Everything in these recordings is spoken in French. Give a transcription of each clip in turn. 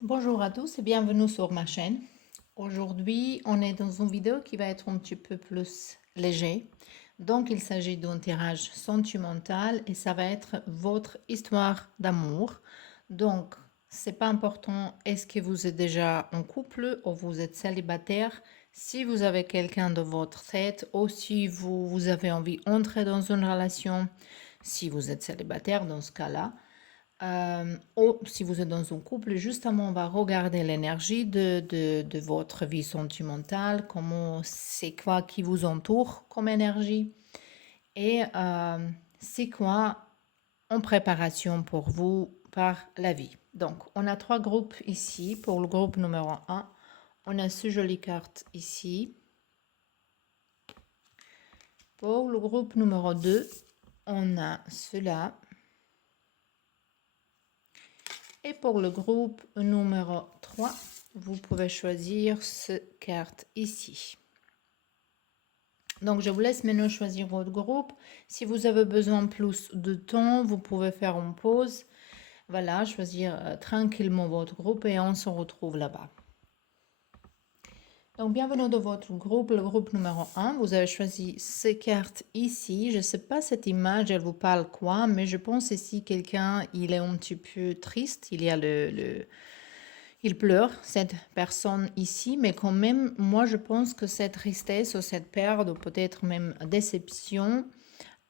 Bonjour à tous et bienvenue sur ma chaîne. Aujourd'hui, on est dans une vidéo qui va être un petit peu plus léger. Donc, il s'agit d'un tirage sentimental et ça va être votre histoire d'amour. Donc, c'est pas important est-ce que vous êtes déjà en couple ou vous êtes célibataire. Si vous avez quelqu'un dans votre tête ou si vous avez envie d'entrer dans une relation, si vous êtes célibataire dans ce cas-là. Ou si vous êtes dans un couple, justement, on va regarder l'énergie de votre vie sentimentale, comment c'est quoi qui vous entoure comme énergie et c'est quoi en préparation pour vous par la vie. Donc, on a trois groupes ici. Pour le groupe numéro un, on a ce joli carte ici. Pour le groupe numéro 2, on a cela. Et pour le groupe numéro 3, vous pouvez choisir cette carte ici. Donc, je vous laisse maintenant choisir votre groupe. Si vous avez besoin plus de temps, vous pouvez faire une pause. Voilà, choisir tranquillement votre groupe et on se retrouve là-bas. Donc, bienvenue dans votre groupe, le groupe numéro 1. Vous avez choisi ces cartes ici. Je ne sais pas cette image, elle vous parle quoi, mais je pense ici quelqu'un, il est un petit peu triste. Il y a il pleure, cette personne ici, mais quand même, moi je pense que cette tristesse ou cette perte, ou peut-être même déception,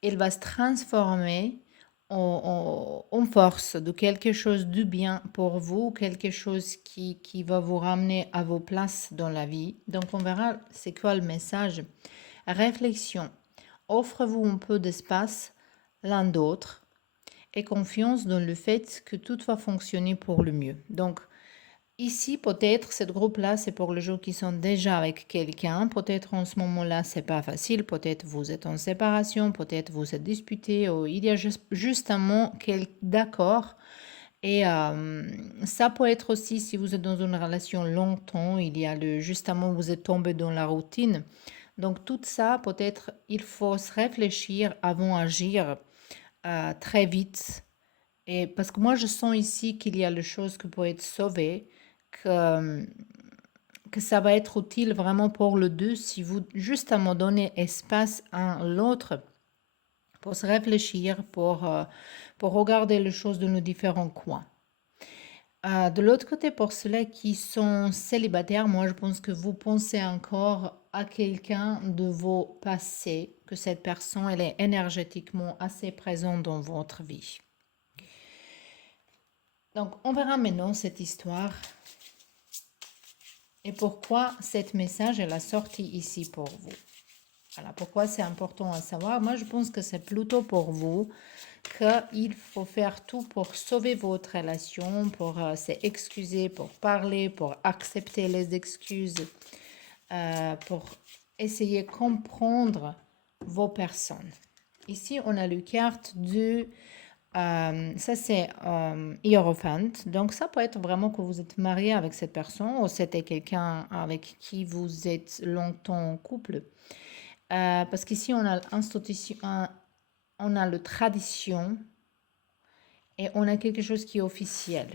elle va se transformer en force de quelque chose de bien pour vous, quelque chose qui va vous ramener à vos places dans la vie. Donc on verra c'est quoi le message. Réflexion. Offre-vous un peu d'espace l'un d'autre et confiance dans le fait que tout va fonctionner pour le mieux. Donc, ici, peut-être, ce groupe-là, c'est pour les gens qui sont déjà avec quelqu'un. Peut-être en ce moment-là, c'est pas facile. Peut-être vous êtes en séparation, peut-être vous êtes disputé, ou il y a justement quel d'accord. Et ça peut être aussi si vous êtes dans une relation longtemps, il y a justement vous êtes tombé dans la routine. Donc tout ça, peut-être, il faut se réfléchir avant d'agir très vite. Et parce que moi, je sens ici qu'il y a les choses qui peuvent être sauvées, que, que ça va être utile vraiment pour le deux si vous justement donnez espace à l'autre pour se réfléchir, pour regarder les choses de nos différents coins. De l'autre côté, pour ceux qui sont célibataires, moi je pense que vous pensez encore à quelqu'un de vos passés, que cette personne elle est énergétiquement assez présente dans votre vie. Donc on verra maintenant cette histoire et pourquoi cette message est sorti ici pour vous. Voilà, pourquoi c'est important à savoir. Moi, je pense que c'est plutôt pour vous qu'il faut faire tout pour sauver votre relation, pour s'excuser, pour parler, pour accepter les excuses, pour essayer de comprendre vos personnes. Ici, on a la carte de ça, c'est Hiérophant. Donc, ça peut être vraiment que vous êtes marié avec cette personne ou c'était quelqu'un avec qui vous êtes longtemps en couple. Parce qu'ici, on a l'institution, on a la tradition et on a quelque chose qui est officiel.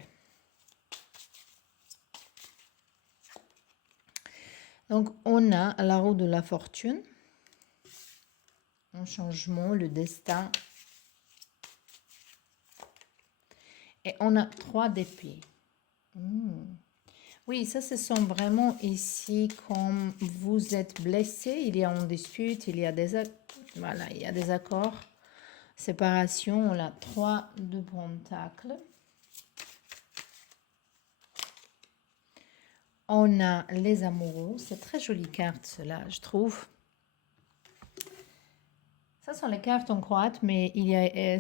Donc, on a la roue de la fortune, un changement, le destin. Et on a 3 d'épée. Oui, ça, ce sont vraiment ici, comme vous êtes blessé, il y a une dispute, il y a voilà, il y a des accords, séparation, on a 3 de pentacles. On a les amoureux, c'est très jolie carte, cela, je trouve. Ça sont les cartes en croate, mais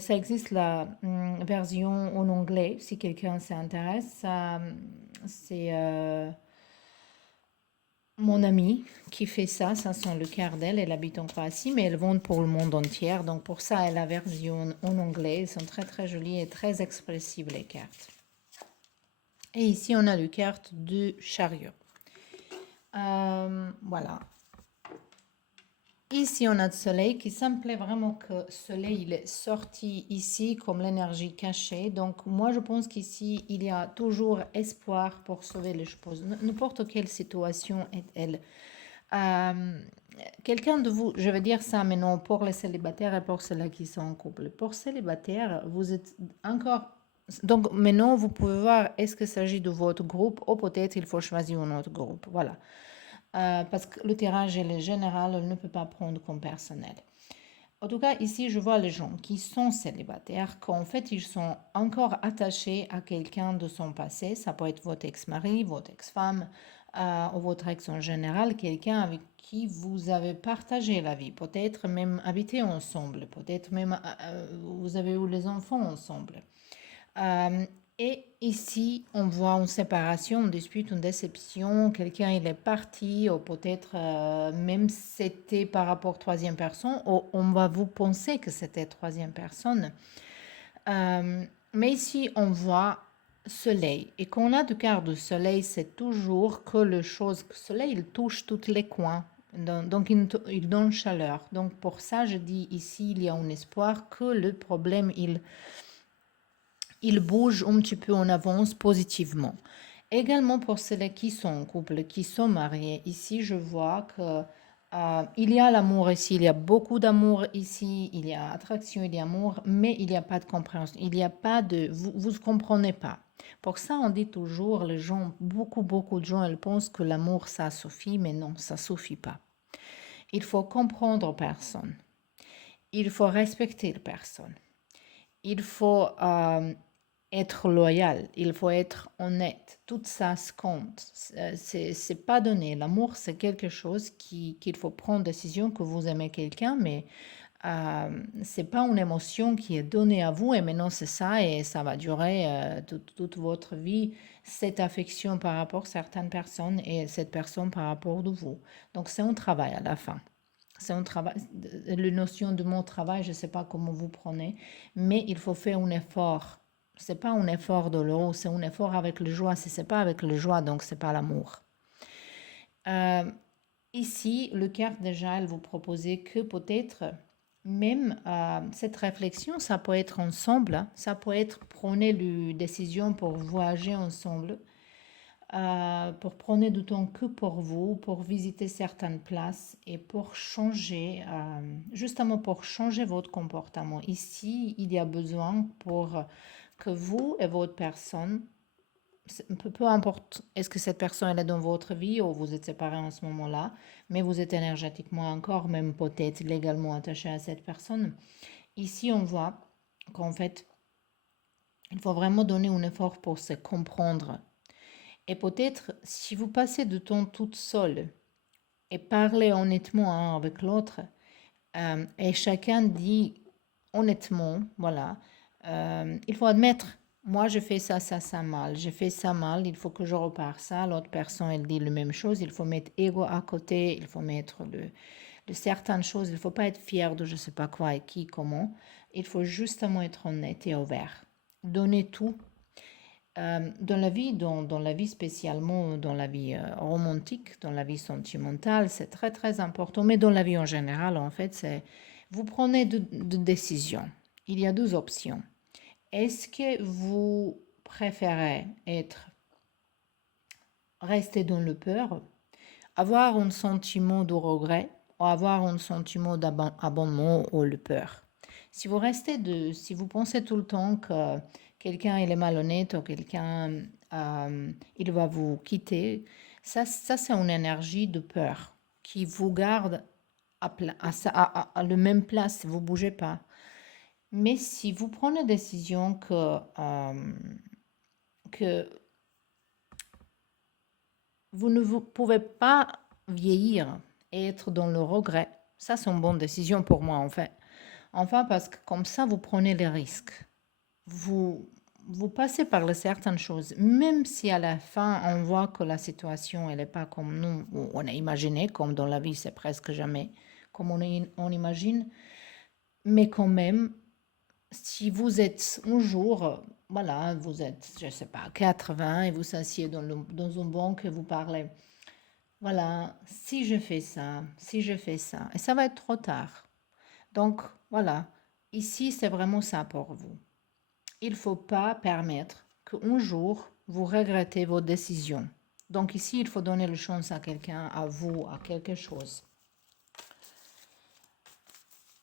ça existe la version en anglais, si quelqu'un s'intéresse. C'est mon amie qui fait ça, ça sont le quart d'elle, elle habite en Croatie, mais elle vend pour le monde entier. Donc pour ça, elle a la version en anglais. Elles sont très très jolies et très expressives les cartes. Et ici, on a le carte du chariot. Voilà. Ici, on a le soleil qui semblait vraiment que le soleil il est sorti ici comme l'énergie cachée. Donc, moi, je pense qu'ici, il y a toujours espoir pour sauver les choses. N'importe quelle situation est-elle. Euh, Quelqu'un de vous, je vais dire ça maintenant pour les célibataires et pour ceux-là qui sont en couple. Pour célibataires, vous êtes encore... Donc maintenant, vous pouvez voir est-ce qu'il s'agit de votre groupe ou peut-être il faut choisir un autre groupe. Voilà. Parce que le tirage est général, on ne peut pas prendre comme personnel. En tout cas, ici, je vois les gens qui sont célibataires, qu'en fait, ils sont encore attachés à quelqu'un de son passé. Ça peut être votre ex-mari, votre ex-femme, ou votre ex en général, quelqu'un avec qui vous avez partagé la vie, peut-être même habité ensemble, peut-être même vous avez eu les enfants ensemble. Euh, et ici, on voit une séparation, une dispute, une déception, quelqu'un il est parti, ou peut-être même c'était par rapport à troisième personne, ou on va vous penser que c'était troisième personne. Mais ici, on voit soleil. Et quand on a du quart de soleil, c'est toujours que le soleil, il touche tous les coins. Donc, il donne chaleur. Donc, pour ça, je dis ici, il y a un espoir que le problème, il bouge un petit peu en avance positivement. Également pour ceux qui sont en couple, qui sont mariés, ici je vois que il y a l'amour ici, il y a beaucoup d'amour ici, il y a attraction, il y a amour, mais il n'y a pas de compréhension, il n'y a pas de... Vous ne comprenez pas. Pour ça, on dit toujours, les gens, beaucoup de gens, elles pensent que l'amour, ça suffit, mais non, ça suffit pas. Il faut comprendre personne. Il faut respecter la personne. Il faut être loyal, il faut être honnête. Tout ça se compte. C'est pas donné. L'amour, c'est quelque chose qu'il faut prendre décision que vous aimez quelqu'un, mais c'est pas une émotion qui est donnée à vous et maintenant c'est ça et ça va durer toute votre vie, cette affection par rapport à certaines personnes et cette personne par rapport de vous. Donc c'est un travail à la fin. C'est un travail, la notion de mon travail, je ne sais pas comment vous prenez, mais il faut faire un effort. C'est pas un effort douloureux, c'est un effort avec le joie. Si c'est pas avec le joie, donc c'est pas l'amour. Euh, Ici, le carte déjà, elle vous proposait que peut-être même cette réflexion, ça peut être ensemble, hein. Ça peut être prendre une décision pour voyager ensemble, pour prendre du temps que pour vous, pour visiter certaines places et pour changer, justement pour changer votre comportement. Ici, il y a besoin pour que vous et votre personne, peu importe est-ce que cette personne elle est dans votre vie ou vous êtes séparés en ce moment-là, mais vous êtes énergétiquement encore, même peut-être légalement attaché à cette personne. Ici, on voit qu'en fait, il faut vraiment donner un effort pour se comprendre. Et peut-être, si vous passez du temps toute seule et parlez honnêtement un avec l'autre, et chacun dit honnêtement, voilà, il faut admettre, moi je fais ça mal, j'ai fait ça mal, il faut que je repars ça, l'autre personne elle dit la même chose, il faut mettre ego à côté, il faut mettre de certaines choses, il ne faut pas être fier de je ne sais pas quoi et qui, comment, il faut justement être honnête et ouvert, donner tout. Dans la vie, dans la vie spécialement, dans la vie romantique, dans la vie sentimentale, c'est très très important. Mais dans la vie en général, en fait, c'est vous prenez de décisions. Il y a deux options. Est-ce que vous préférez rester dans le peur, avoir un sentiment de regret ou avoir un sentiment d'abandon ou le peur? Si vous pensez tout le temps que quelqu'un il est malhonnête ou quelqu'un il va vous quitter, ça c'est une énergie de peur qui vous garde à la même place, vous bougez pas. Mais si vous prenez la décision que vous ne pouvez pas vieillir et être dans le regret, ça c'est une bonne décision pour moi en fait. Enfin, parce que comme ça, vous prenez les risques. Vous, vous passez par certaines choses, même si à la fin, on voit que la situation, elle n'est pas comme nous, on a imaginé, comme dans la vie, c'est presque jamais comme on imagine. Mais quand même, si vous êtes un jour, voilà, vous êtes, je ne sais pas, 80 et vous s'assiez dans une banque et vous parlez. voilà, si je fais ça, si je fais ça, et ça va être trop tard. Donc, voilà, ici, c'est vraiment ça pour vous. Il ne faut pas permettre qu'un jour, vous regrettez vos décisions. Donc ici, il faut donner la chance à quelqu'un, à vous, à quelque chose.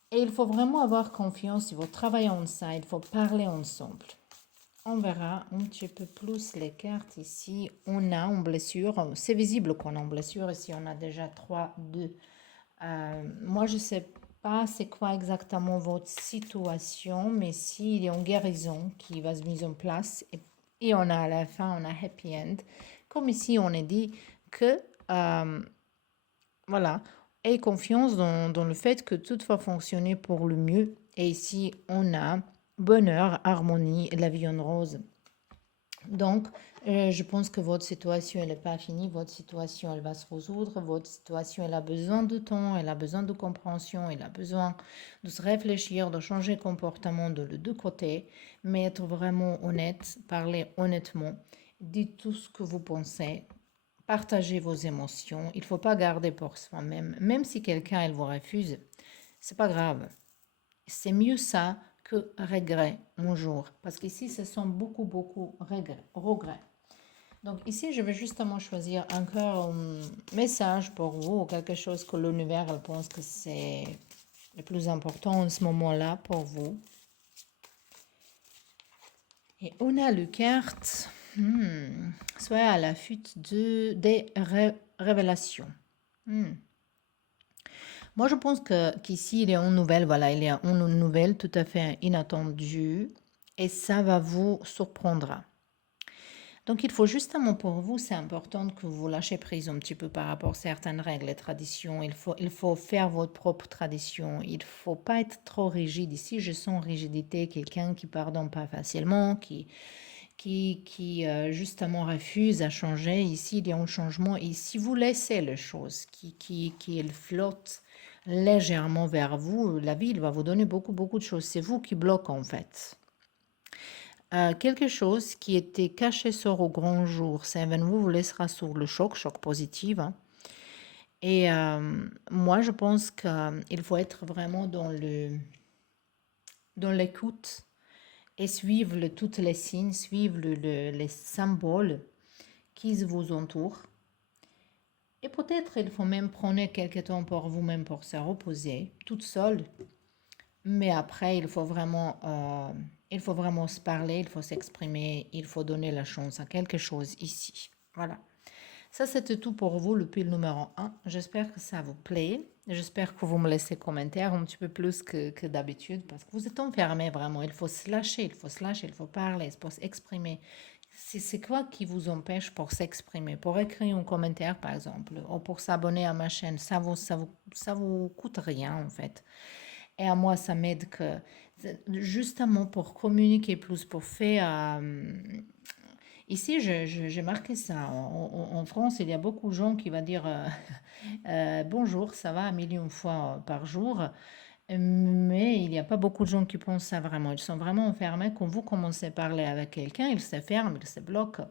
Et il faut vraiment avoir confiance, il faut travailler ensemble, il faut parler ensemble. On verra un petit peu plus les cartes ici. On a une blessure, c'est visible qu'on a une blessure. Ici, on a déjà 3, 2. Moi, je ne sais pas c'est quoi exactement votre situation, mais s'il y a une guérison qui va se mettre en place et on a à la fin, on a happy end. Comme ici, on a dit que, voilà, aie confiance dans le fait que tout va fonctionner pour le mieux. Et ici, on a bonheur, harmonie et la vie en rose. Donc, je pense que votre situation, elle n'est pas finie. Votre situation, elle va se résoudre. Votre situation, elle a besoin de temps, elle a besoin de compréhension, elle a besoin de se réfléchir, de changer de comportement de les deux côtés, mais être vraiment honnête, parler honnêtement, dites tout ce que vous pensez, partagez vos émotions. Il ne faut pas garder pour soi-même, même si quelqu'un, elle vous refuse, c'est pas grave. C'est mieux ça que regret un jour. Parce qu'ici, ce sont beaucoup, beaucoup regrets. Donc ici, je vais justement choisir encore un message pour vous ou quelque chose que l'univers pense que c'est le plus important en ce moment-là pour vous. Et on a le carte, soit à la fuite des révélations. Moi, je pense qu'ici, il y a une nouvelle, voilà, il y a une nouvelle tout à fait inattendue et ça va vous surprendre. Donc, il faut justement pour vous, c'est important que vous lâchez prise un petit peu par rapport à certaines règles et traditions. Il faut faire votre propre tradition. Il ne faut pas être trop rigide. Ici, je sens rigidité, quelqu'un qui pardonne pas facilement, qui justement refuse à changer. Ici, il y a un changement. Et si vous laissez les choses qui flottent légèrement vers vous, la vie, il va vous donner beaucoup, beaucoup de choses. C'est vous qui bloquez en fait. Quelque chose qui était caché sort au grand jour. Ça vous laissera sur le choc positif. Hein. Et moi, je pense qu'il faut être vraiment dans l'écoute et suivre tous les signes, suivre les symboles qui vous entourent. Et peut-être il faut même prendre quelques temps pour vous-même pour se reposer, toute seule. Mais après, il faut vraiment se parler, il faut s'exprimer, il faut donner la chance à quelque chose ici. Voilà. Ça, c'était tout pour vous, le pile numéro 1. J'espère que ça vous plaît. J'espère que vous me laissez commentaires un petit peu plus que d'habitude parce que vous êtes enfermés vraiment. Il faut se lâcher, il faut parler, il faut s'exprimer. C'est quoi qui vous empêche pour s'exprimer, pour écrire un commentaire par exemple, ou pour s'abonner à ma chaîne? Ça vous coûte rien en fait. Et à moi, ça m'aide que justement pour communiquer plus, pour faire. Ici, j'ai marqué ça. En France, il y a beaucoup de gens qui vont dire bonjour, ça va un million de fois par jour. Mais il n'y a pas beaucoup de gens qui pensent ça vraiment. Ils sont vraiment enfermés. Quand vous commencez à parler avec quelqu'un, il se ferme, il se bloque.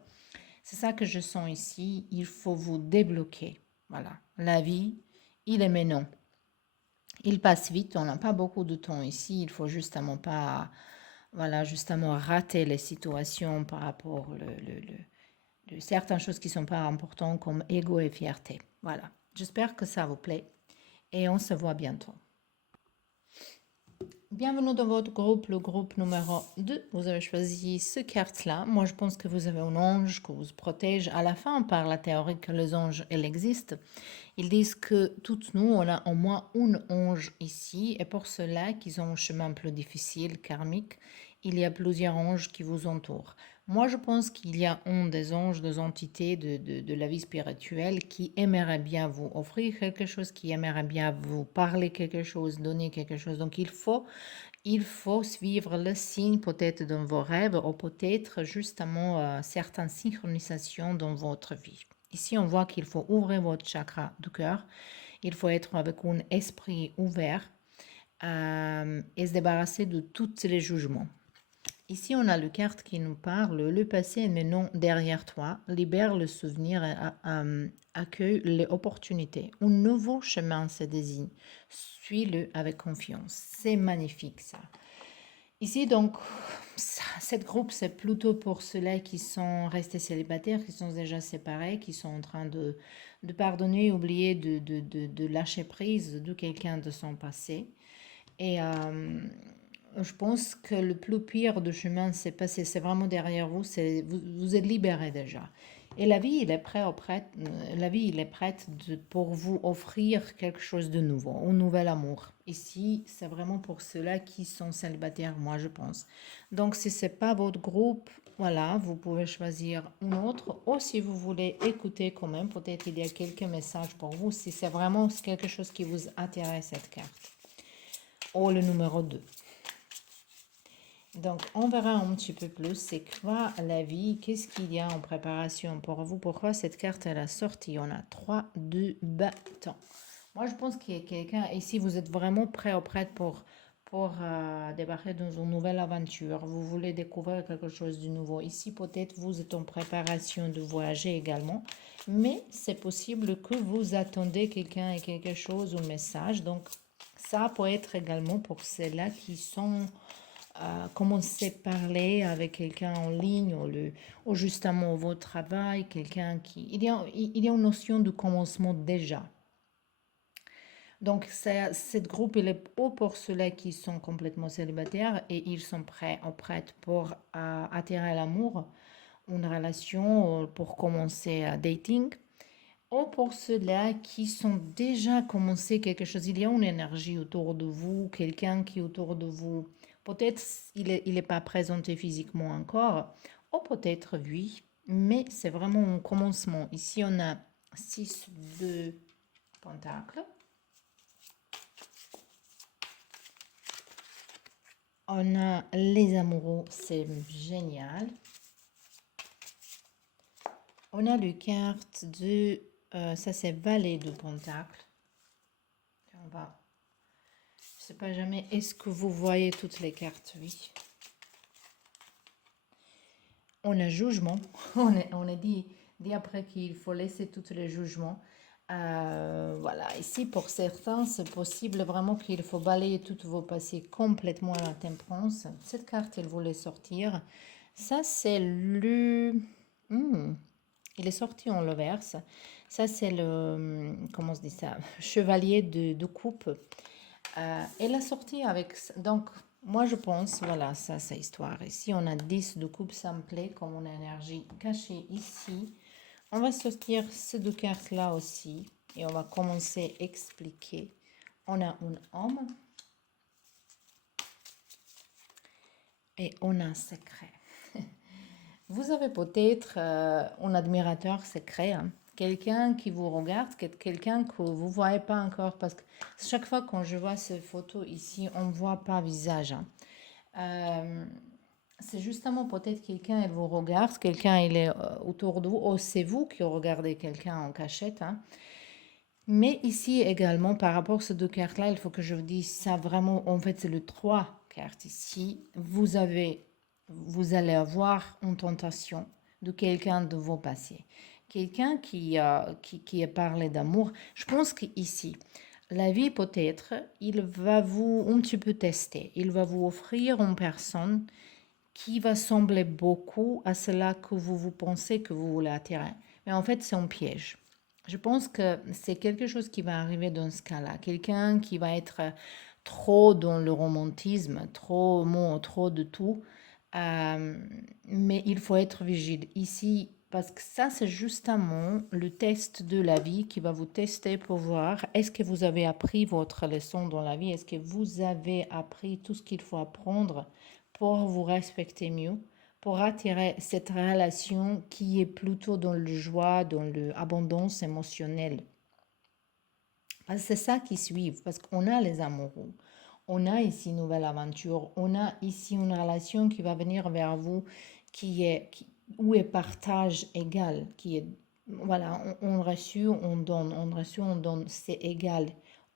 C'est ça que je sens ici. Il faut vous débloquer. Voilà. La vie, il est maintenant. Il passe vite. On n'a pas beaucoup de temps ici. Il faut justement pas, voilà, justement rater les situations par rapport de certaines choses qui ne sont pas importantes comme ego et fierté. Voilà. J'espère que ça vous plaît et on se voit bientôt. Bienvenue dans votre groupe, le groupe numéro 2. Vous avez choisi ce carte-là. Moi, je pense que vous avez un ange qui vous protège. À la fin, par la théorie que les anges, elles existent, ils disent que toutes nous, on a au moins un ange ici. Et pour cela, qu'ils ont un chemin plus difficile, karmique, il y a plusieurs anges qui vous entourent. Moi, je pense qu'il y a un des anges, des entités de la vie spirituelle qui aimerait bien vous offrir quelque chose, qui aimerait bien vous parler quelque chose, donner quelque chose. Donc, il faut suivre le signe peut-être dans vos rêves ou peut-être justement certaines synchronisations dans votre vie. Ici, on voit qu'il faut ouvrir votre chakra du cœur. Il faut être avec un esprit ouvert et se débarrasser de tous les jugements. Ici, on a le carte qui nous parle, le passé est maintenant derrière toi, libère le souvenir et accueille les opportunités. Un nouveau chemin se désigne, suis-le avec confiance. C'est magnifique ça. Ici, donc, cette groupe, c'est plutôt pour ceux-là qui sont restés célibataires, qui sont déjà séparés, qui sont en train de pardonner, oublier, de lâcher prise de quelqu'un de son passé. Et je pense que le plus pire de chemin s'est passé, c'est vraiment derrière vous, vous êtes libéré déjà. Et la vie, il est la vie, il est prête pour vous offrir quelque chose de nouveau, un nouvel amour. Ici, c'est vraiment pour ceux-là qui sont célibataires, moi, je pense. Donc, si c'est pas votre groupe, voilà, vous pouvez choisir un autre. Ou si vous voulez écouter quand même, peut-être il y a quelques messages pour vous, si c'est vraiment quelque chose qui vous intéresse, cette carte. Ou le numéro 2. Donc, on verra un petit peu plus, c'est quoi la vie, qu'est-ce qu'il y a en préparation pour vous, pourquoi cette carte elle a sorti. On a 3, 2 bâtons. Moi, je pense qu'il y a quelqu'un, et si vous êtes vraiment prêt ou prête pour débarquer dans une nouvelle aventure, vous voulez découvrir quelque chose de nouveau. Ici, peut-être vous êtes en préparation de voyager également, mais c'est possible que vous attendez quelqu'un et quelque chose, un message. Donc, ça peut être également pour ceux-là qui sont commencer à parler avec quelqu'un en ligne ou justement au votre travail, quelqu'un qui... il y a une notion de commencement déjà. Donc, cette groupe, il est pour ceux-là qui sont complètement célibataires et ils sont prêts ou prêtes pour attirer l'amour, une relation, pour commencer à dating. Ou pour ceux-là qui sont déjà commencé quelque chose, il y a une énergie autour de vous, quelqu'un qui est autour de vous. Peut-être il est pas présenté physiquement encore, ou peut-être oui, mais c'est vraiment un commencement. Ici, on a 6 de pentacles. On a les amoureux, c'est génial. On a le carte de... ça, c'est valet de pentacles. On va... Je sais pas jamais, est-ce que vous voyez toutes les cartes? Oui. On a jugement. On a dit après qu'il faut laisser tous les jugements. Voilà, ici pour certains, c'est possible vraiment qu'il faut balayer tout vos passés complètement à la temperance. Cette carte, elle voulait sortir. Ça, c'est le... il est sorti en reverse. Ça, c'est le... Comment on se dit ça? Chevalier de coupe. Elle a sorti avec... Donc, moi, je pense, voilà, ça, c'est histoire. Ici, on a 10 de coupe samplée comme une énergie cachée ici. On va sortir ces deux cartes-là aussi. Et on va commencer à expliquer. On a un homme. Et on a un secret. Vous avez peut-être un admirateur secret, hein? Quelqu'un qui vous regarde, quelqu'un que vous ne voyez pas encore, parce que chaque fois quand je vois ces photos ici, on ne voit pas visage, hein. C'est justement peut-être quelqu'un, il vous regarde, quelqu'un, il est autour de vous, ou c'est vous qui regardez quelqu'un en cachette, hein. Mais ici également, par rapport à ces deux cartes-là, il faut que je vous dise ça vraiment, en fait, c'est le 3 cartes ici. Vous allez avoir une tentation de quelqu'un de vos passés. Quelqu'un qui a parlé d'amour. Je pense qu'ici, la vie peut-être, il va vous un petit peu tester. Il va vous offrir une personne qui va sembler beaucoup à cela que vous pensez que vous voulez attirer. Mais en fait, c'est un piège. Je pense que c'est quelque chose qui va arriver dans ce cas-là. Quelqu'un qui va être trop dans le romantisme, trop de tout. Mais il faut être vigile ici parce que ça, c'est justement le test de la vie qui va vous tester pour voir est-ce que vous avez appris votre leçon dans la vie, est-ce que vous avez appris tout ce qu'il faut apprendre pour vous respecter mieux, pour attirer cette relation qui est plutôt dans le joie, dans l'abondance émotionnelle. Parce que c'est ça qui suit, parce qu'on a les amoureux. On a ici une nouvelle aventure, on a ici une relation qui va venir vers vous où est partage égal, qui est, voilà, on reçu, on donne, on reçu, on donne, c'est égal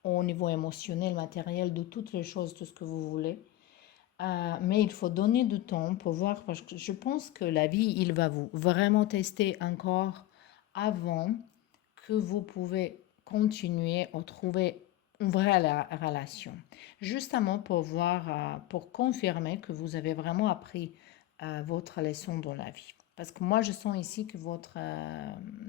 au niveau émotionnel, matériel, de toutes les choses, tout ce que vous voulez. Mais il faut donner du temps pour voir, parce que je pense que la vie, il va vous vraiment tester encore avant que vous pouvez continuer à trouver une vraie relation. Justement pour voir, pour confirmer que vous avez vraiment appris votre leçon dans la vie. Parce que moi, je sens ici que votre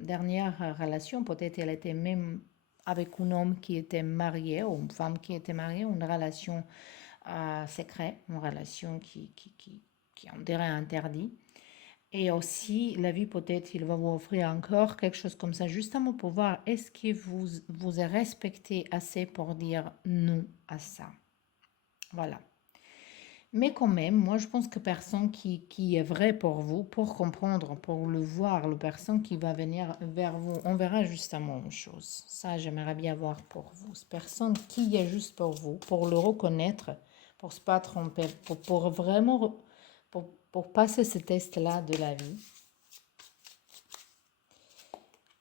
dernière relation, peut-être elle était même avec un homme qui était marié ou une femme qui était mariée, une relation secrète, une relation qui on dirait interdit. Et aussi, la vie peut-être, il va vous offrir encore quelque chose comme ça, justement pour voir est-ce que vous est respecté assez pour dire non à ça. Voilà. Mais quand même, moi je pense que personne qui est vrai pour vous, pour comprendre, pour le voir, le personne qui va venir vers vous, on verra justement une chose. Ça, j'aimerais bien voir pour vous. Cette personne qui est juste pour vous, pour le reconnaître, pour se pas tromper, pour vraiment, pour passer ce test-là de la vie.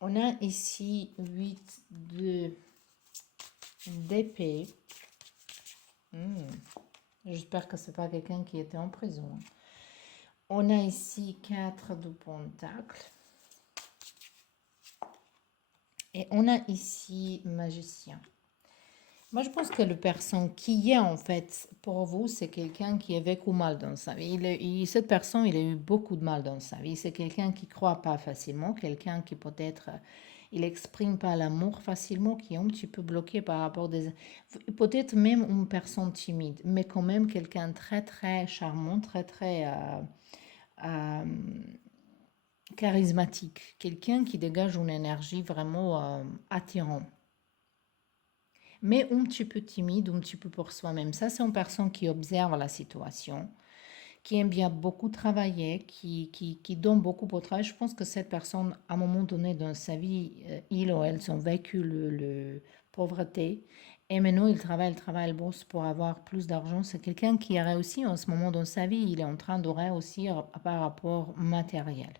On a ici 8 d'épée. J'espère que ce n'est pas quelqu'un qui était en prison. On a ici 4 de pentacles. Et on a ici magicien. Moi, je pense que le personne qui est en fait pour vous, c'est quelqu'un qui a vécu mal dans sa vie. Cette personne, il a eu beaucoup de mal dans sa vie. C'est quelqu'un qui croit pas facilement, quelqu'un qui peut-être, il exprime pas l'amour facilement, qui est un petit peu bloqué par rapport des... Peut-être même une personne timide, mais quand même quelqu'un très très charmant, très très charismatique. Quelqu'un qui dégage une énergie vraiment attirante, mais un petit peu timide, un petit peu pour soi-même. Ça, c'est une personne qui observe la situation, qui aime bien beaucoup travailler, qui donne beaucoup au travail. Je pense que cette personne, à un moment donné dans sa vie, il ou elle ont vécu le pauvreté. Et maintenant, il travaille, il bosse pour avoir plus d'argent. C'est quelqu'un qui a réussi en ce moment dans sa vie. Il est en train de réussir par rapport matériel.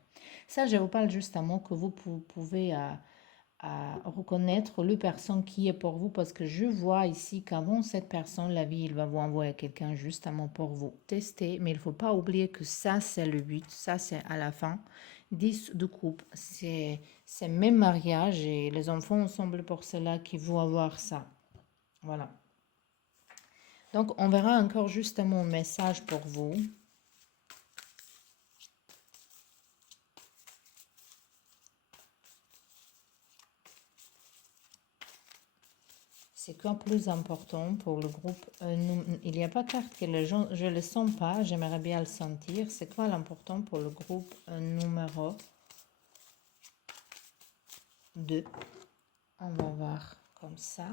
Ça, je vous parle justement que vous pouvez à reconnaître le personne qui est pour vous parce que je vois ici qu'avant cette personne, la vie, il va vous envoyer quelqu'un justement pour vous tester. Mais il ne faut pas oublier que ça, c'est le but. Ça, c'est à la fin. 10 de coupe, c'est même mariage et les enfants ensemble pour cela qui vont avoir ça. Voilà. Donc, on verra encore justement un message pour vous. C'est quoi plus important pour le groupe il n'y a pas carte que les gens, je ne le sens pas, j'aimerais bien le sentir. C'est quoi l'important pour le groupe numéro 2? On va voir comme ça.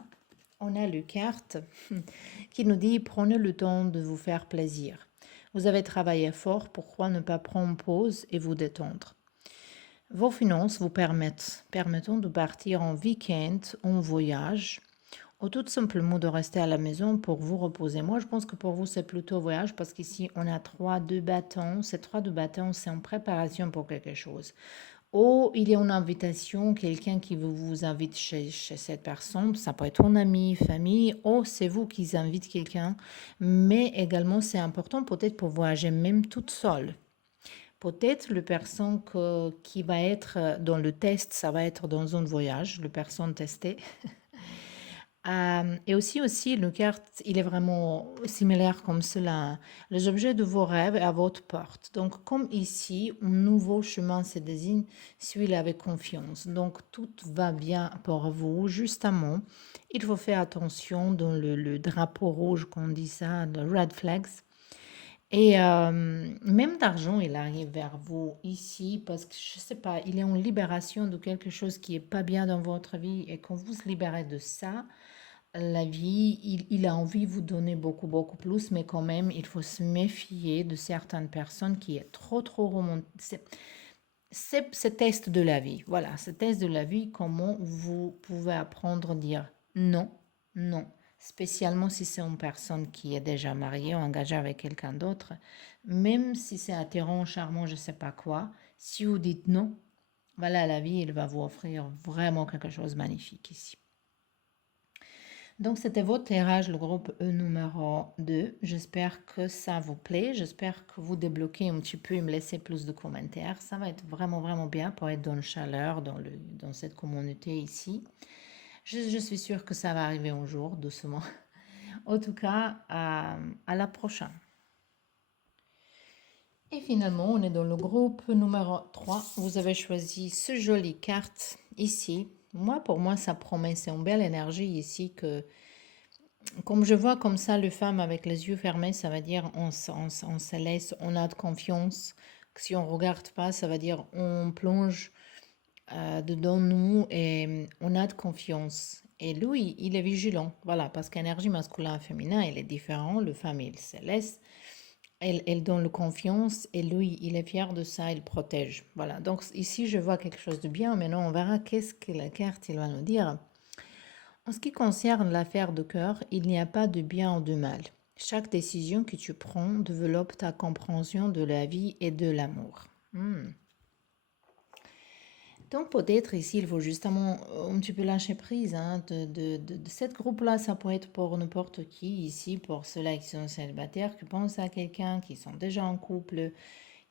On a le carte qui nous dit prenez le temps de vous faire plaisir. Vous avez travaillé fort, pourquoi ne pas prendre pause et vous détendre? Vos finances vous permettent de partir en week-end, en voyage, ou tout simplement de rester à la maison pour vous reposer. Moi, je pense que pour vous, c'est plutôt voyage parce qu'ici, on a 3 de bâtons. Ces 3 de bâtons, c'est en préparation pour quelque chose. Ou il y a une invitation, quelqu'un qui vous invite chez cette personne. Ça peut être un ami, famille, ou c'est vous qui invitez quelqu'un. Mais également, c'est important peut-être pour voyager même toute seule. Peut-être le personne qui va être dans le test, ça va être dans un voyage, le personne testée. Et aussi, le carte, il est vraiment similaire comme cela. Les objets de vos rêves à votre porte. Donc, comme ici, un nouveau chemin se désigne, suivez avec confiance. Donc, tout va bien pour vous. Justement, il faut faire attention dans le drapeau rouge, qu'on dit ça, le red flags. Et même d'argent, il arrive vers vous ici parce que, je sais pas, il est en libération de quelque chose qui est pas bien dans votre vie. Et quand vous vous libérez de ça, la vie, il a envie de vous donner beaucoup, beaucoup plus, mais quand même, il faut se méfier de certaines personnes qui est trop romantique. C'est ce test de la vie. Voilà, ce test de la vie, comment vous pouvez apprendre à dire non, non. Spécialement si c'est une personne qui est déjà mariée ou engagée avec quelqu'un d'autre. Même si c'est attirant, charmant, je ne sais pas quoi. Si vous dites non, voilà, la vie, elle va vous offrir vraiment quelque chose de magnifique ici. Donc, c'était votre tirage, le groupe E numéro 2. J'espère que ça vous plaît. J'espère que vous débloquez un petit peu et me laissez plus de commentaires. Ça va être vraiment, vraiment bien pour être dans le chaleur, dans cette communauté ici. Je suis sûre que ça va arriver un jour, doucement. En tout cas, à la prochaine. Et finalement, on est dans le groupe numéro 3. Vous avez choisi ce jolie carte ici. Moi, pour moi, ça promet, c'est une belle énergie ici que, comme je vois comme ça, le femme avec les yeux fermés, ça veut dire on se laisse, on a de confiance. Si on regarde pas, ça veut dire on plonge dedans nous et on a de confiance. Et lui, il est vigilant, voilà, parce qu'énergie masculin et féminin, il est différent. Le femme, il se laisse. Elle donne le confiance et lui, il est fier de ça, il protège. Voilà, donc ici, je vois quelque chose de bien. Maintenant, on verra qu'est-ce que la carte il va nous dire. En ce qui concerne l'affaire de cœur, il n'y a pas de bien ou de mal. Chaque décision que tu prends développe ta compréhension de la vie et de l'amour. Donc peut-être ici, il faut justement un petit peu lâcher prise hein, de cette groupe-là. Ça peut être pour n'importe qui ici, pour ceux-là qui sont célibataires, qui pensent à quelqu'un, qui sont déjà en couple,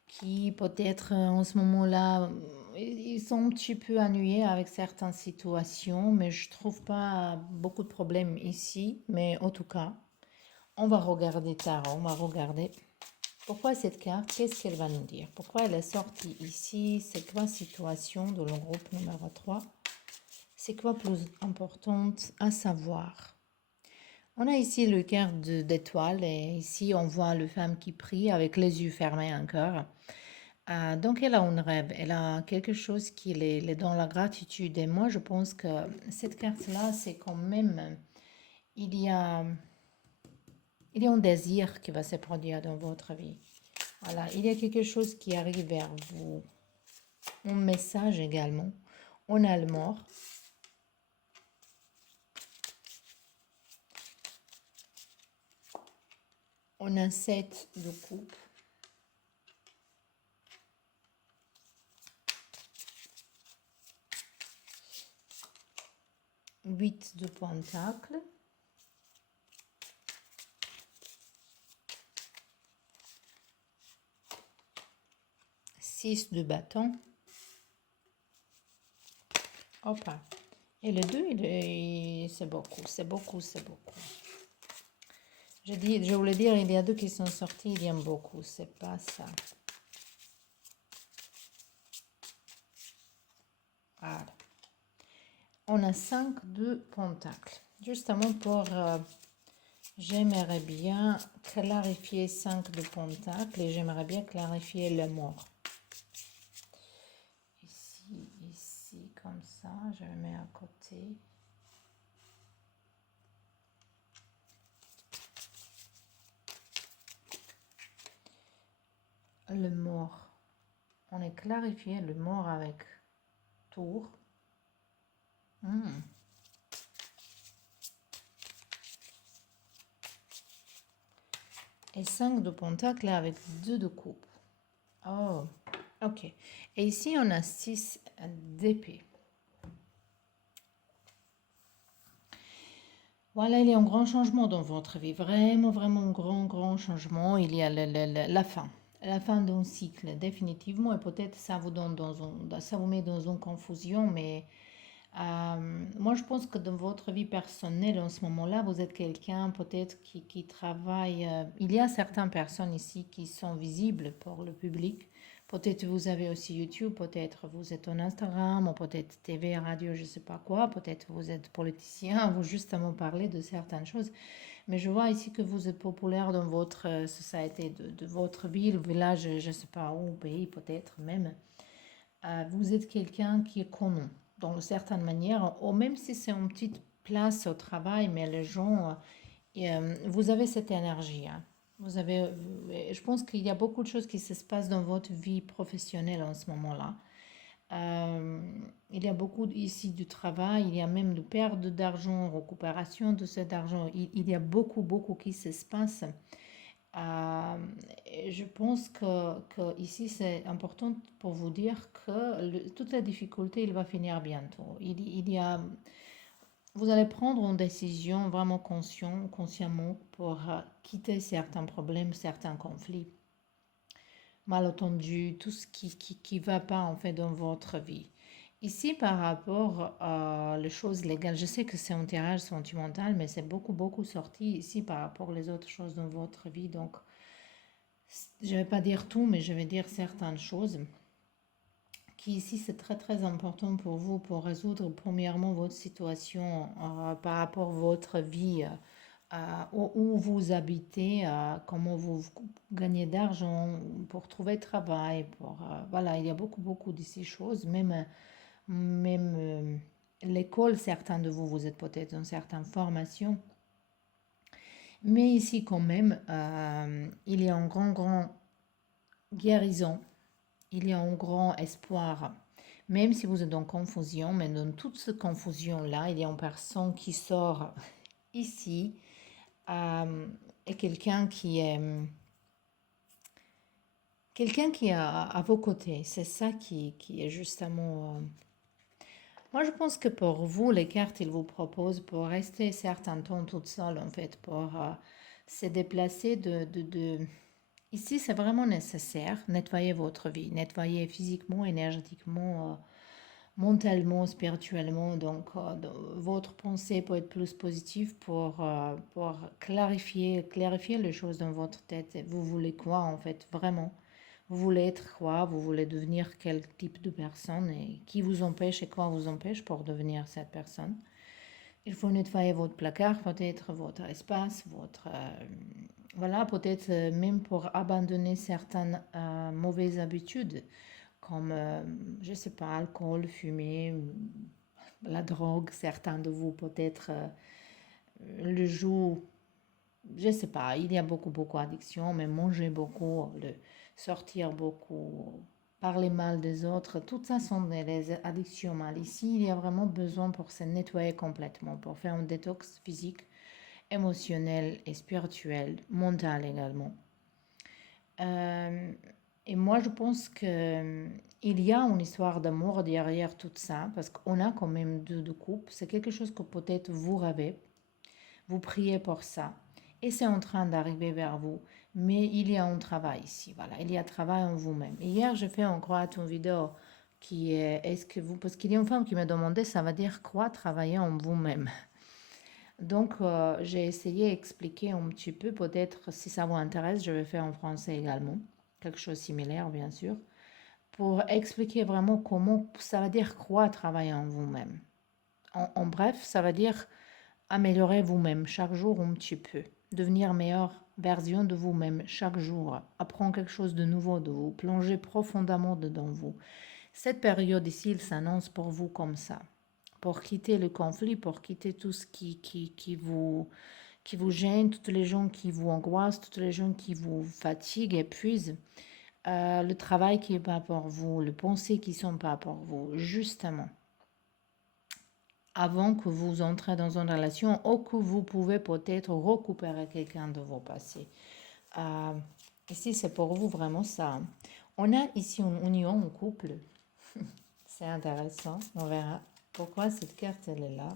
qui peut-être en ce moment-là, ils sont un petit peu ennuyés avec certaines situations, mais je trouve pas beaucoup de problèmes ici. Mais en tout cas, on va regarder Tara, on va regarder. Pourquoi cette carte? Qu'est-ce qu'elle va nous dire? Pourquoi elle est sortie ici? C'est quoi la situation dans le groupe numéro 3? C'est quoi plus importante à savoir? On a ici le carte d'étoile et ici on voit le femme qui prie avec les yeux fermés encore. Donc elle a un rêve, elle a quelque chose qui est dans la gratitude. Et moi je pense que cette carte-là, c'est quand même, il y a, il y a un désir qui va se produire dans votre vie. Voilà, il y a quelque chose qui arrive vers vous. Un message également. On a le mort. On a 7 de coupe. Huit de pentacle. Six de bâton. Hop là. Et le 2, c'est beaucoup, c'est beaucoup, c'est beaucoup. Je voulais dire, il y a deux qui sont sortis, il y en a beaucoup, c'est pas ça. Voilà. On a 5 de pentacle. Justement pour, j'aimerais bien clarifier 5 de pentacle et j'aimerais bien clarifier le mort. Ici, comme ça, je le mets à côté. Le mort. On est clarifié le mort avec tour. Et 5 de pentacle avec 2 de coupe. Oh, ok. Et ici, on a 6 d'épée. Voilà, il y a un grand changement dans votre vie. Vraiment, vraiment un grand, grand changement. Il y a la fin. La fin d'un cycle, définitivement. Et peut-être ça vous donne ça vous met dans une confusion, mais moi, je pense que dans votre vie personnelle, en ce moment-là, vous êtes quelqu'un peut-être qui travaille. Il y a certaines personnes ici qui sont visibles pour le public. Peut-être vous avez aussi YouTube, peut-être vous êtes en Instagram, ou peut-être TV, radio, je ne sais pas quoi. Peut-être vous êtes politicien, vous justement parlez de certaines choses. Mais je vois ici que vous êtes populaire dans votre société, de votre ville, village, je ne sais pas où, pays peut-être même. Vous êtes quelqu'un qui est connu dans une certaine manière, ou même si c'est une petite place au travail, mais les gens, vous avez cette énergie. Hein. Vous avez, je pense qu'il y a beaucoup de choses qui se passent dans votre vie professionnelle en ce moment-là. Il y a beaucoup ici du travail, il y a même de perte d'argent, récupération de cet argent. Il y a beaucoup, beaucoup qui se passe. Je pense que ici c'est important pour vous dire que toute la difficulté il va finir bientôt. Il y a vous allez prendre une décision vraiment consciemment pour quitter certains problèmes, certains conflits, malentendus, tout ce qui va pas en fait dans votre vie. Ici, par rapport à les choses légales, je sais que c'est un tirage sentimental, mais c'est beaucoup sorti ici par rapport aux autres choses dans votre vie. Donc, je vais pas dire tout, mais je vais dire certaines choses qui ici c'est très important pour vous pour résoudre premièrement votre situation par rapport à votre vie, où vous habitez, comment vous gagnez d'argent pour trouver travail, pour voilà, il y a beaucoup de ces choses, même l'école, certains de vous, vous êtes peut-être dans certaines formations, mais ici quand même, il y a un grand guérison, il y a un grand espoir. Même si vous êtes en confusion, mais dans toute cette confusion-là, il y a une personne qui sort ici et quelqu'un qui est à vos côtés. C'est ça qui est justement... Moi, je pense que pour vous, les cartes, ils vous proposent pour rester certain temps toute seule, en fait, pour se déplacer Ici, c'est vraiment nécessaire. Nettoyer votre vie, nettoyer physiquement, énergétiquement, mentalement, spirituellement. Donc, votre pensée peut être plus positive pour clarifier les choses dans votre tête. Vous voulez quoi, en fait, vraiment? Vous voulez être quoi? Vous voulez devenir quel type de personne? Et qui vous empêche et quoi vous empêche pour devenir cette personne? Il faut nettoyer votre placard, peut-être votre espace, voilà, peut-être même pour abandonner certaines mauvaises habitudes, comme, je sais pas, alcool, fumer, la drogue. Certains de vous, peut-être, le jour, je sais pas, il y a beaucoup d'addictions, mais manger beaucoup, sortir beaucoup, parler mal des autres, tout ça sont des addictions mal. Ici, il y a vraiment besoin pour se nettoyer complètement, pour faire un détox physique, émotionnel et spirituel, mental également. Euh, et moi, je pense que il y a une histoire d'amour derrière tout ça, parce qu'on a quand même deux couples. C'est quelque chose que peut-être vous rêvez, vous priez pour ça, et c'est en train d'arriver vers vous. Mais il y a un travail ici, voilà. Il y a un travail en vous-même. Hier, j'ai fait encore une vidéo qui est, est-ce que vous, parce qu'il y a une femme qui m'a demandé, ça va dire quoi travailler en vous-même? Donc, j'ai essayé d'expliquer un petit peu, peut-être si ça vous intéresse, je vais faire en français également, quelque chose de similaire bien sûr, pour expliquer vraiment comment ça va dire quoi travailler en vous-même. En bref, ça va dire améliorer vous-même chaque jour un petit peu, devenir meilleure version de vous-même chaque jour, apprendre quelque chose de nouveau de vous, plonger profondément dedans vous. Cette période ici, il s'annonce pour vous comme ça, pour quitter le conflit, pour quitter tout ce qui vous gêne, toutes les gens qui vous angoissent, toutes les gens qui vous fatiguent, épuisent, le travail qui n'est pas pour vous, les pensées qui ne sont pas pour vous, justement, avant que vous entrez dans une relation ou que vous pouvez peut-être récupérer quelqu'un de vos passés. Euh, Ici, c'est pour vous vraiment ça. On a ici une union, un couple. C'est intéressant, on verra pourquoi cette carte elle est là.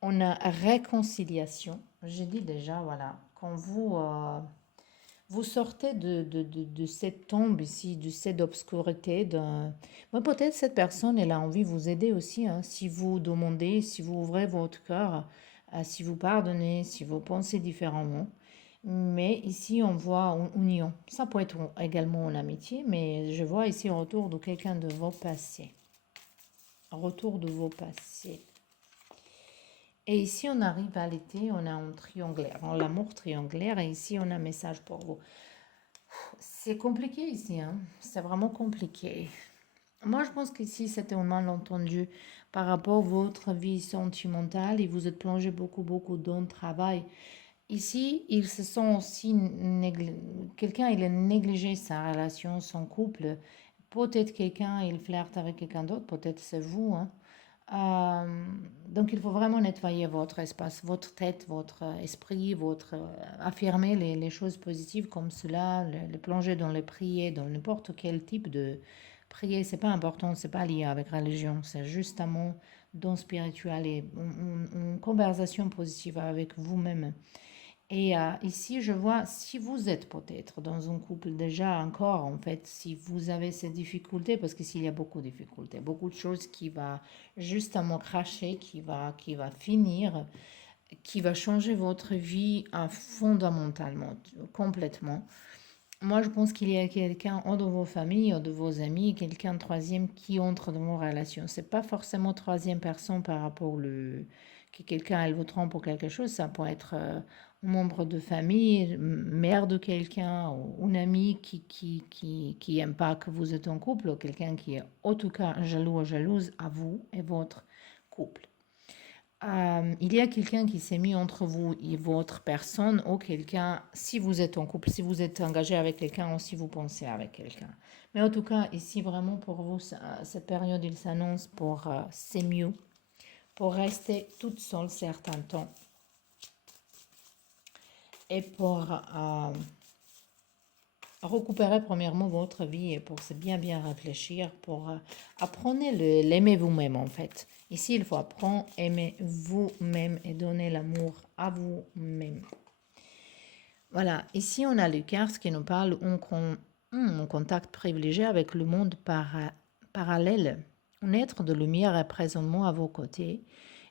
On a réconciliation. J'ai dit déjà, voilà, quand vous sortez de cette tombe ici, de cette obscurité, moi, peut-être cette personne, elle a envie de vous aider aussi, hein, si vous demandez, si vous ouvrez votre cœur, si vous pardonnez, si vous pensez différemment. Mais ici, on voit une union. Ça peut être également une amitié, mais je vois ici un retour de quelqu'un de vos passés. Retour de vos passés. Et ici, on arrive à l'été, on a un triangulaire, l'amour triangulaire, et ici, on a un message pour vous. C'est compliqué ici, hein? C'est vraiment compliqué. Moi, je pense qu'ici, c'était un malentendu par rapport à votre vie sentimentale et vous êtes plongé beaucoup dans le travail. Ici, ils se sont aussi quelqu'un, il a négligé sa relation, son couple. Peut-être quelqu'un, il flirte avec quelqu'un d'autre, peut-être c'est vous, hein. Euh, donc, il faut vraiment nettoyer votre espace, votre tête, votre esprit, affirmer les choses positives comme cela, le plonger dans les prières, dans n'importe quel type de prier, c'est pas important, c'est pas lié avec religion, c'est juste un mot don spirituel et une conversation positive avec vous-même. Et ici, je vois, si vous êtes peut-être dans un couple déjà encore, en fait, si vous avez ces difficultés, parce que s'il y a beaucoup de difficultés, beaucoup de choses qui va justement cracher, qui va finir, qui va changer votre vie fondamentalement, complètement. Moi, je pense qu'il y a quelqu'un ou de vos familles, ou de vos amis, quelqu'un de troisième qui entre dans vos relations. C'est pas forcément troisième personne par rapport que quelqu'un elle vous trompe pour quelque chose. Ça peut être un membre de famille, mère de quelqu'un, ou une amie qui aime pas que vous êtes en couple, ou quelqu'un qui est en tout cas jaloux ou jalouse à vous et votre couple. Il y a quelqu'un qui s'est mis entre vous et votre personne, ou quelqu'un, si vous êtes en couple, si vous êtes engagé avec quelqu'un, ou si vous pensez avec quelqu'un. Mais en tout cas, ici, vraiment, pour vous, cette période, il s'annonce pour c'est mieux, pour rester toute seule certains temps, et pour récupérer premièrement votre vie, et pour se bien bien réfléchir, pour apprendre l'aimer vous-même en fait. Ici, il faut apprendre à aimer vous-même et donner l'amour à vous-même. Voilà, ici on a les cartes qui nous parlent en contact privilégié avec le monde parallèle. Un être de lumière est présentement à vos côtés.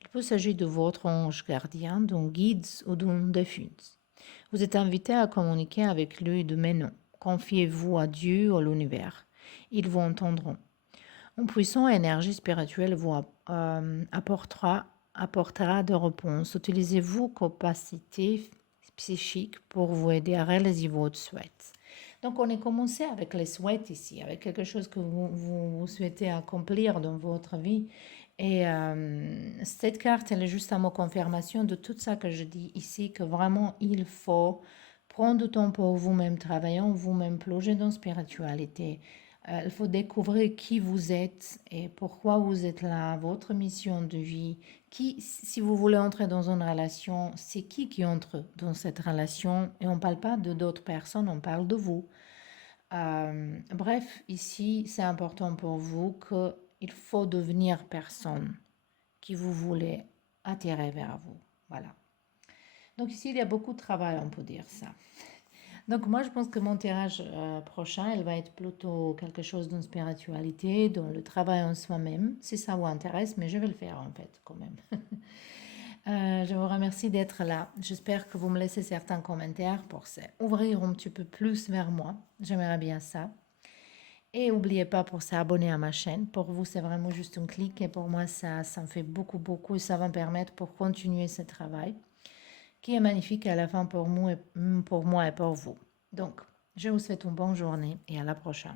Il peut s'agir de votre ange gardien, d'un guide ou d'un défunt. Vous êtes invité à communiquer avec lui de maintenant. Confiez-vous à Dieu ou à l'univers. Ils vous entendront. Une puissante énergie spirituelle vous apportera de réponses. Utilisez vos capacités psychiques pour vous aider à réaliser votre souhait. Donc, on est commencé avec les souhaits ici, avec quelque chose que vous souhaitez accomplir dans votre vie. Et cette carte, elle est justement confirmation de tout ça que je dis ici, que vraiment, il faut prendre du temps pour vous-même, travailler en vous-même, plonger dans la spiritualité. Il faut découvrir qui vous êtes et pourquoi vous êtes là, votre mission de vie. Si vous voulez entrer dans une relation, c'est qui entre dans cette relation. Et on ne parle pas de d'autres personnes, on parle de vous. Bref, ici, c'est important pour vous qu'il faut devenir personne qui vous voulez attirer vers vous. Voilà. Donc ici, il y a beaucoup de travail, on peut dire ça. Donc moi, je pense que mon tirage prochain, elle va être plutôt quelque chose dans spiritualité, dans le travail en soi-même, si ça vous intéresse, mais je vais le faire en fait quand même. Je vous remercie d'être là. J'espère que vous me laissez certains commentaires pour ouvrir un petit peu plus vers moi. J'aimerais bien ça. Et n'oubliez pas pour s'abonner à ma chaîne. Pour vous, c'est vraiment juste un clic et pour moi, ça me fait beaucoup, beaucoup. Ça va me permettre pour continuer ce travail qui est magnifique à la fin pour moi et pour vous. Donc, je vous souhaite une bonne journée et à la prochaine.